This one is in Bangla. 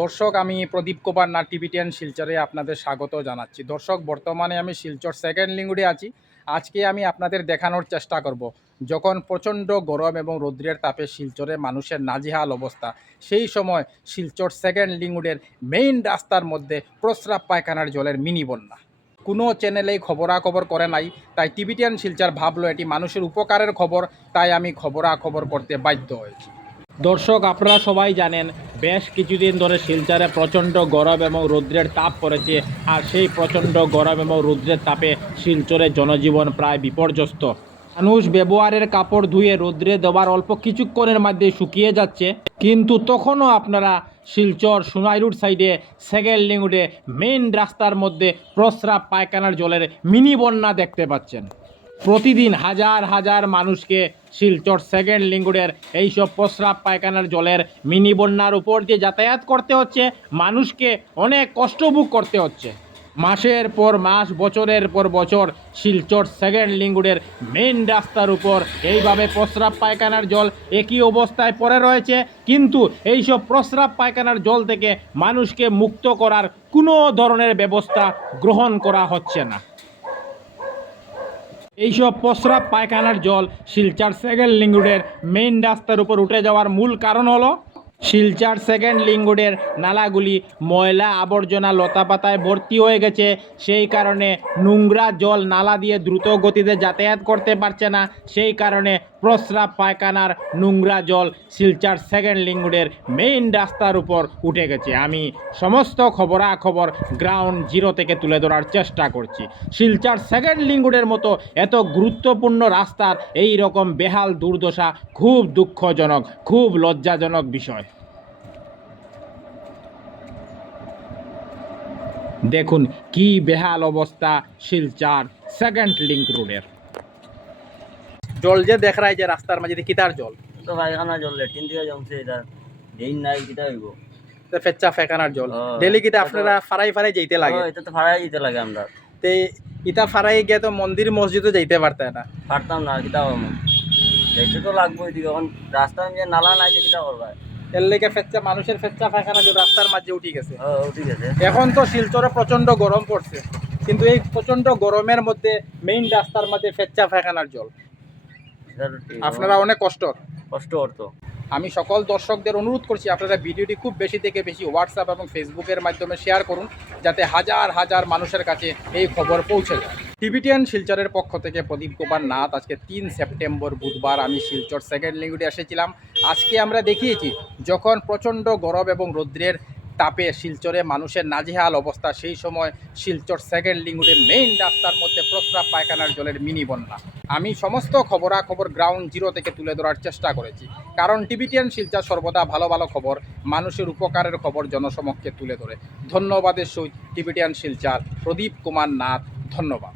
দর্শক, আমি প্রদীপ কুমার না টিভিটিয়ান শিলচরে আপনাদের স্বাগত জানাচ্ছি। দর্শক, বর্তমানে আমি শিলচর সেকেন্ড লিঙ্গুড়ে আছি। আজকে আমি আপনাদের দেখানোর চেষ্টা করব। যখন প্রচণ্ড গরম এবং রৌদ্রের তাপে শিলচরে মানুষের নাজেহাল অবস্থা, সেই সময় শিলচর সেকেন্ড লিঙ্গুডের মেইন রাস্তার মধ্যে প্রস্রাব পায়খানার জলের মিনি বন্যা। কোনো চ্যানেলেই খবরাখবর করে নাই, তাই টিভিটিয়ান শিলচর ভাবলো এটি মানুষের উপকারের খবর, তাই আমি খবরাখবর করতে বাধ্য হয়েছি। দর্শক, আপনারা সবাই জানেন, বেশ কিছুদিন ধরে শিলচরে প্রচণ্ড গরম এবং রৌদ্রের তাপ পড়েছে। আর সেই প্রচণ্ড গরম এবং রৌদ্রের তাপে শিলচরের জনজীবন প্রায় বিপর্যস্ত। মানুষ ব্যবহারের কাপড় ধুয়ে রৌদ্রে দেওয়ার অল্প কিছুক্ষণের মধ্যে শুকিয়ে যাচ্ছে। কিন্তু তখনও আপনারা শিলচর সোনাই রুট সাইডে সেকেন্ড লিঙ্গুডে মেন রাস্তার মধ্যে প্রস্রাব পায়খানার জলের মিনি বন্যা দেখতে পাচ্ছেন। প্রতিদিন হাজার হাজার মানুষকে শিলচর সেকেন্ড লিঙ্গুডের এইসব প্রস্রাব পায়খানার জলের মিনি বন্যার উপর দিয়ে যাতায়াত করতে হচ্ছে। মানুষকে অনেক কষ্ট ভোগ করতে হচ্ছে। মাসের পর মাস, বছরের পর বছর শিলচর সেকেন্ড লিঙ্গুডের মেন রাস্তার উপর এইভাবে প্রস্রাব পায়খানার জল একই অবস্থায় পড়ে রয়েছে। কিন্তু এইসব প্রস্রাব পায়খানার জল থেকে মানুষকে মুক্ত করার কোনো ধরনের ব্যবস্থা গ্রহণ করা হচ্ছে না। এইসব প্রস্রাব পায়খানার জল শিলচার সেগেল লিঙ্গুডের মেইন রাস্তার উপর উঠে যাওয়ার মূল কারণ হলো শিলচার সেকেন্ড লিঙ্গুডের নালাগুলি ময়লা আবর্জনা লতাপাতায় ভর্তি হয়ে গেছে। সেই কারণে নোংরা জল নালা দিয়ে দ্রুত গতিতে যাতায়াত করতে পারছে না। সেই কারণে প্রস্রাব পায়খানার নোংরা জল শিলচার সেকেন্ড লিঙ্গুডের মেইন রাস্তার উপর উঠে গেছে। আমি সমস্ত খবরাখবর গ্রাউন্ড জিরো থেকে তুলে ধরার চেষ্টা করছি। শিলচার সেকেন্ড লিঙ্গুডের মতো এত গুরুত্বপূর্ণ রাস্তার এই রকম বেহাল দুর্দশা খুব দুঃখজনক, খুব লজ্জাজনক বিষয়। দেখুন কি বেহাল অবস্থা শিলচার সেকেন্ড লিঙ্ক রোডের জল যে দেখ রায় যে রাস্তার মাঝে কিতার জল? তো পায়খানা জল লেট্রিন থেকে জমছে এটা দিন নাই কিটা হইব? তো ফেচ্চা ফেকানার জল। ও, ডেলি কিতা আপনারা ফারাই ফারাই যাইতে লাগে? ও, এটা তো ভাড়াই দিতে লাগে আমরা। তে ইটা ফারাই গিয়ে তো মন্দির মসজিদও যাইতে পারতে না। পারতাম না কিটা হব? যাইতে তো লাগবো এদিকে এখন রাস্তার যে নালা নাই যে কিটা করবা? এর লেগে ফেচ্চা মানুষের ফেচ্চা ফাঁকানা রাস্তার মাঝে উঠে গেছে। এখন তো শিলচরে প্রচণ্ড গরম পড়ছে। কিন্তু এই প্রচণ্ড গরমের মধ্যে মেইন রাস্তার মধ্যে ফেচ্চা ফাঁকানার জল। আপনারা অনেক কষ্ট। কষ্ট করতো আমি সকল দর্শকদের অনুরোধ করছি আপনারা ভিডিওটি খুব বেশি থেকে বেশি হোয়াটসঅ্যাপ এবং ফেসবুকের মাধ্যমে শেয়ার করুন যাতে হাজার হাজার মানুষের কাছে এই খবর পৌঁছে যায়। টিভিটিয়ান শিলচরের পক্ষ থেকে প্রদীপ কুমার নাথ, আজকে তিন সেপ্টেম্বর বুধবার আমি শিলচর সেকেন্ড লিঙ্গুডে এসেছিলাম। আজকে আমরা দেখিয়েছি, যখন প্রচণ্ড গরম এবং রৌদ্রের তাপে শিলচরে মানুষের নাজেহাল অবস্থা, সেই সময় শিলচর সেকেন্ড লিঙ্গুডে মেইন রাস্তার মধ্যে প্রস্রাব পায়খানার জলের মিনি বন্যা। আমি সমস্ত খবরাখবর গ্রাউন্ড জিরো থেকে তুলে ধরার চেষ্টা করেছি, কারণ টিভিটিয়ান শিলচর সর্বদা ভালো ভালো খবর, মানুষের উপকারের খবর জনসমক্ষে তুলে ধরে। ধন্যবাদের সহিত টিভিটিয়ান শিলচর, প্রদীপ কুমার নাথ, ধন্যবাদ।